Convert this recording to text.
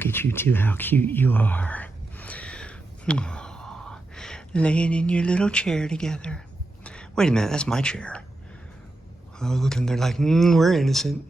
Look at you two, how cute you are. Aww. Laying in your little chair together. Wait a minute, that's my chair. Oh, look, and they're like, we're innocent.